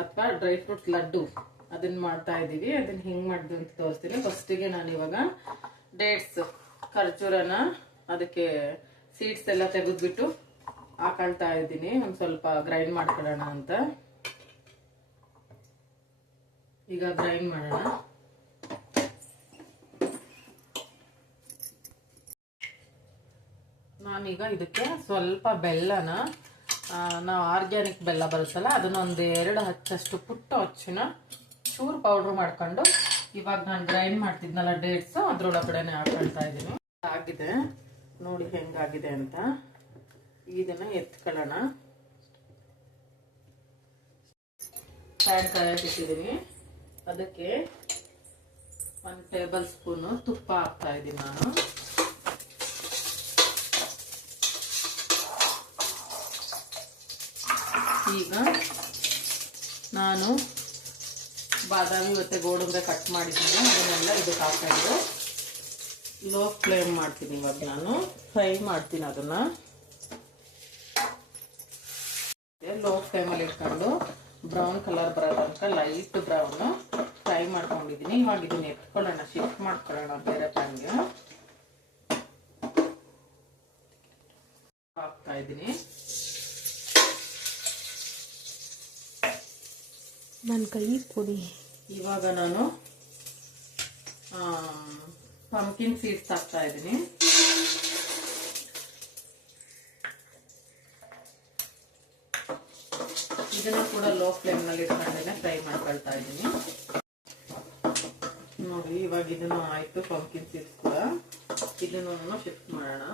ಅಥವಾ dry fruits laddu ಅದನ್ನ ಮಾಡ್ತಾ ಇದೀವಿ. ಅದನ್ನ ಹೆಂಗ್ ಮಾಡಿದ್ವಿ ಅಂತ ತೋರಿಸ್ತೀನಿ. ಫಸ್ಟಿಗೆ ನಾನು ಇವಾಗ ಡೇಟ್ಸ್ ಖರ್ಜೂರನ ಅದಕ್ಕೆ ಸೀಡ್ಸ್ ಎಲ್ಲ ತೆಗೆದ್ಬಿಟ್ಟು ಹಾಕೊಳ್ತಾ ಇದ್ದೀನಿ. ಒಂದ್ ಸ್ವಲ್ಪ ಗ್ರೈಂಡ್ ಮಾಡ್ಕೊಳ್ಳೋಣ ಅಂತ. ಈಗ ಗ್ರೈಂಡ್ ಮಾಡೋಣ. ನಾನೀಗ ಇದಕ್ಕೆ ಸ್ವಲ್ಪ ಬೆಲ್ಲನ, ನಾವು ಆರ್ಗ್ಯಾನಿಕ್ ಬೆಲ್ಲ ಬರುತ್ತಲ್ಲ ಅದನ್ನ ಒಂದು 2 ಹಚ್ಚಷ್ಟು ಪುಟ್ಟ ಹಚ್ಚಿನ ಚೂರು ಪೌಡ್ರ್ ಮಾಡ್ಕೊಂಡು ಇವಾಗ ನಾನು ಗ್ರೈಂಡ್ ಮಾಡ್ತಿದ್ನಲ್ಲ ಡೇಟ್ಸ್ ಅದ್ರೊಳಗಡೆನೆ ಹಾಕೊಳ್ತಾ ಇದ್ದೀನಿ. ಆಗಿದೆ ನೋಡಿ ಹೆಂಗಾಗಿದೆ ಅಂತ. ಇದನ್ನ ಎತ್ಕೊಳ್ಳೋಣ. ಪ್ಯಾನ್ ಕಾಯಕ್ಕಿಟ್ಟಿದ್ದೀನಿ. ಅದಕ್ಕೆ 1 ಟೇಬಲ್ ಸ್ಪೂನು ತುಪ್ಪ ಹಾಕ್ತಾ ಇದ್ದೀನಿ ನಾನು. ಈಗ ನಾನು ಬಾದಾಮಿ ಮತ್ತೆ ಗೋಡಂಬಿ ಕಟ್ ಮಾಡಿದ್ದೀನಿ ಅದನ್ನೆಲ್ಲ ಇದಕ್ಕೆ ಹಾಕೊಂಡು ಲೋ ಫ್ಲೇಮ್ ಮಾಡ್ತೀನಿ. ಇವಾಗ ನಾನು ಫ್ರೈ ಮಾಡ್ತೀನಿ. ಅದನ್ನ ಲೋ ಫ್ಲೇಮಲ್ಲಿ ಇಟ್ಕೊಂಡು ಬ್ರೌನ್ ಕಲರ್ ಬರೋ ತನಕ ಲೈಟ್ ಬ್ರೌನ್ ಫ್ರೈ ಮಾಡ್ಕೊಂಡಿದ್ದೀನಿ. ಇವಾಗ ಇದನ್ನ ಎತ್ಕೊಳ್ಳೋಣ, ಶಿಫ್ಟ್ ಮಾಡ್ಕೊಳ್ಳೋಣ ಬೇರೆ ಪ್ಯಾನ್ಗೆ. ಹಾಕ್ತಾ ಇದ್ದೀನಿ. ನನ್ನ ಕೈ ಕೊಡಿ. ಇವಾಗ ನಾನು ಪಂಪ್ಕಿನ್ ಸೀಡ್ಸ್ ಹಾಕ್ತಾ ಇದ್ದೀನಿ. ಇದನ್ನ ಕೂಡ ಲೋ ಫ್ಲೇಮ್ ನಲ್ಲಿ ಇಟ್ಕೊಂಡೇನೆ ಫ್ರೈ ಮಾಡ್ಕೊಳ್ತಾ ಇದ್ದೀನಿ. ನೋಡಿ ಇವಾಗ ಇದನ್ನು ಆಯ್ತು ಪಂಪ್ಕಿನ್ ಸೀಡ್ಸ್ ಕೂಡ. ಇದನ್ನು ಶಿಫ್ಟ್ ಮಾಡೋಣ.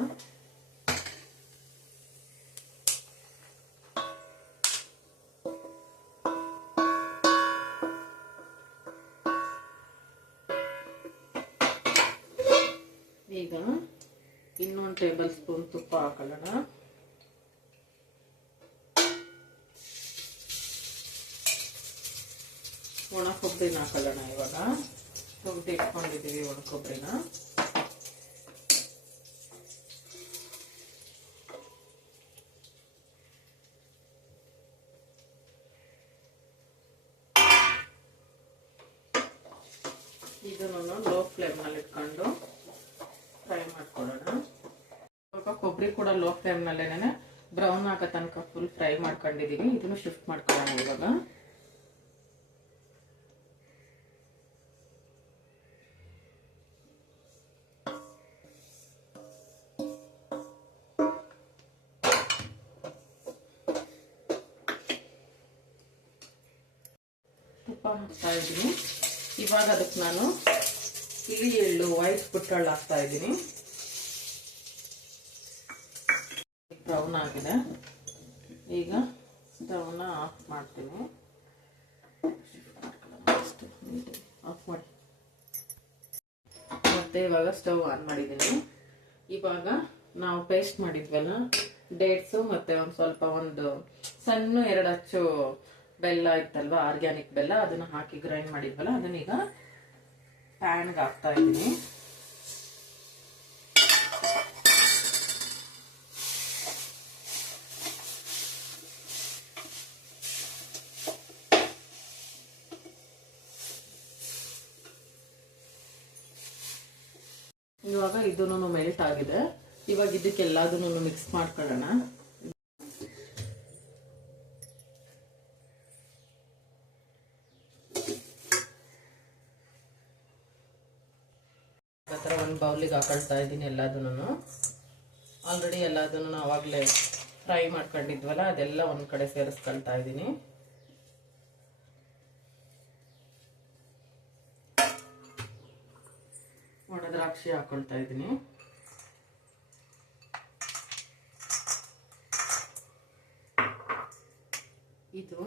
ಈಗ ಇನ್ನೊಂದು ಟೇಬಲ್ ಸ್ಪೂನ್ ತುಪ್ಪ ಹಾಕೊಳ್ಳೋಣ. ಒಣ ಕೊಬ್ಬರಿನ ಹಾಕೊಳ್ಳೋಣ. ಇವಾಗ ತುರಿದು ಇಟ್ಕೊಂಡಿದ್ದೀವಿ ಒಣ ಕೊಬ್ಬರಿನ. ಇದನ್ನು ಲೋ ಫ್ಲೇಮ್ ನಲ್ಲಿ ಇಟ್ಕೊಂಡು ಫ್ರೈ ಮಾಡ್ಕೊಳ್ಳೋಣ. ಸ್ವಲ್ಪ ಕೊಬ್ಬರಿ ಕೂಡ ಲೋ ಫ್ಲೇಮ್ ನಲ್ಲೇನೆ ಬ್ರೌನ್ ಆಗೋ ತನಕ ಫುಲ್ ಫ್ರೈ ಮಾಡ್ಕೊಂಡಿದೀವಿ. ಇದನ್ನು ಶಿಫ್ಟ್ ಮಾಡ್ಕೊಳ್ಳೋಣ. ಇವಾಗ ತುಪ್ಪ ಹಾಕ್ತಾ ಇದ್ದೀನಿ. ಇವಾಗ ಅದಕ್ಕೆ ನಾನು ಇಳಿ ಎಳ್ಳು ವೈಟ್ ಪುಟ್ಟಳ್ಳು ಹಾಕ್ತಾ ಇದ್ದೀನಿ. ಬ್ರೌನ್ ಆಗಿದೆ. ಈಗ ಸ್ಟವ್ನ ಆಫ್ ಮಾಡ್ತೀನಿ. ಆಫ್ ಮಾಡಿ ಮತ್ತೆ ಇವಾಗ ಸ್ಟವ್ ಆನ್ ಮಾಡಿದ್ದೀನಿ. ಇವಾಗ ನಾವು ಪೇಸ್ಟ್ ಮಾಡಿದ್ವಲ್ಲ ಡೇಟ್ಸು ಮತ್ತೆ ಒಂದು ಸಣ್ಣ 2 ಅಚ್ಚು ಬೆಲ್ಲ ಇತ್ತಲ್ವಾ, ಆರ್ಗ್ಯಾನಿಕ್ ಬೆಲ್ಲ, ಅದನ್ನ ಹಾಕಿ ಗ್ರೈಂಡ್ ಮಾಡಿದ್ವಲ್ಲ ಅದನ್ನೀಗ ಪ್ಯಾನ್ಗೆ ಹಾಕ್ತಾ ಇದ್ದೀನಿ. ಇವಾಗ ಇದನ್ನು ಮೆಲ್ಟ್ ಆಗಿದೆ. ಇವಾಗ ಇದಕ್ಕೆಲ್ಲದನ್ನು ಮಿಕ್ಸ್ ಮಾಡ್ಕೊಳ್ಳೋಣ. ಒಂದು ಬೌಲಿಗೆ ಹಾಕೊಳ್ತಾ ಇದ್ದೀನಿ ಎಲ್ಲದನ್ನು. ಆಲ್ರೆಡಿ ಎಲ್ಲದನ್ನು ಆವಾಗಲೇ ಫ್ರೈ ಮಾಡ್ಕೊಂಡಿದ್ವಲ್ಲ ಅದೆಲ್ಲ ಒಂದ್ ಕಡೆ ಸೇರಿಸ್ಕೊಳ್ತಾ ಇದ್ದೀನಿ. ಒಣ ದ್ರಾಕ್ಷಿ ಹಾಕೊಳ್ತಾ ಇದ್ದೀನಿ. ಇದು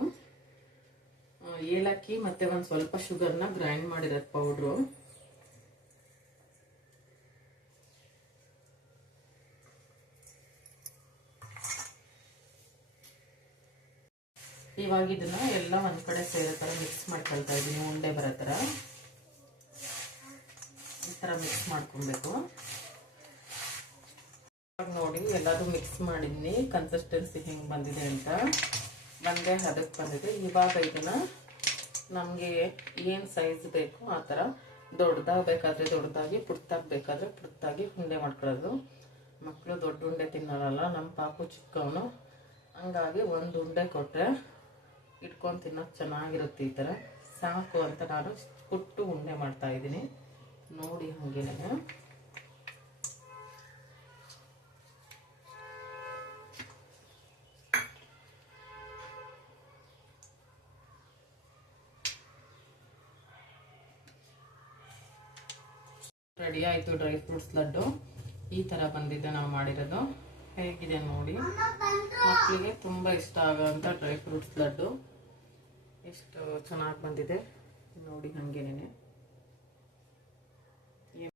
ಏಲಕ್ಕಿ ಮತ್ತೆ ಒಂದು ಸ್ವಲ್ಪ ಶುಗರ್ನ ಗ್ರೈಂಡ್ ಮಾಡಿರೋದು ಪೌಡ್ರು. ಇವಾಗ ಇದನ್ನ ಎಲ್ಲ ಒಂದ್ ಕಡೆ ಸೇರೋ ತರ ಮಿಕ್ಸ್ ಮಾಡ್ಕೊಳ್ತಾ ಇದ್ದೀನಿ. ಉಂಡೆ ಬರೋ ತರ ಈ ತರ ಮಿಕ್ಸ್ ಮಾಡ್ಕೊಬೇಕು. ನೋಡಿ ಎಲ್ಲದೂ ಮಿಕ್ಸ್ ಮಾಡಿದ್ನಿ, ಕನ್ಸಿಸ್ಟೆನ್ಸಿ ಹೆಂಗ್ ಬಂದಿದೆ ಅಂತ. ಒಂದೇ ಹದಕ್ಕೆ ಬಂದಿದೆ. ಇವಾಗ ಇದನ್ನು ನಮಗೆ ಏನು ಸೈಜ್ ಬೇಕು ಆ ಥರ ದೊಡ್ಡದಾಗಿ ಬೇಕಾದರೆ ದೊಡ್ಡದಾಗಿ, ಪುಟ್ಟದಾಗಿ ಬೇಕಾದರೆ ಪುಟ್ಟದಾಗಿ ಉಂಡೆ ಮಾಡ್ಕೊಳ್ಳೋದು. ಮಕ್ಕಳು ದೊಡ್ಡ ಉಂಡೆ ತಿನ್ನೋರಲ್ಲ, ನಮ್ಮ ಪಾಪು ಚಿಕ್ಕವನು, ಹಂಗಾಗಿ ಒಂದು ಉಂಡೆ ಕೊಟ್ಟರೆ ಇಟ್ಕೊಂಡು ತಿನ್ನೋಕೆ ಚೆನ್ನಾಗಿರುತ್ತೆ. ಈ ಥರ ಸಾಕು ಅಂತ ನಾನು ಪುಟ್ಟ ಉಂಡೆ ಮಾಡ್ತಾಯಿದ್ದೀನಿ. ನೋಡಿ ಹಾಗೇನೆ ರೆಡಿ ಆಯಿತು. ಡ್ರೈ ಫ್ರೂಟ್ಸ್ ಲಡ್ಡು ಈ ಥರ ಬಂದಿದೆ ನಾವು ಮಾಡಿರೋದು. ಹೇಗಿದೆ ನೋಡಿ. ಮಕ್ಕಳಿಗೆ ತುಂಬ ಇಷ್ಟ ಆಗೋವಂಥ ಡ್ರೈ ಫ್ರೂಟ್ಸ್ ಲಡ್ಡು ಎಷ್ಟು ಚೆನ್ನಾಗಿ ಬಂದಿದೆ ನೋಡಿ. ಹಾಗೇನೆ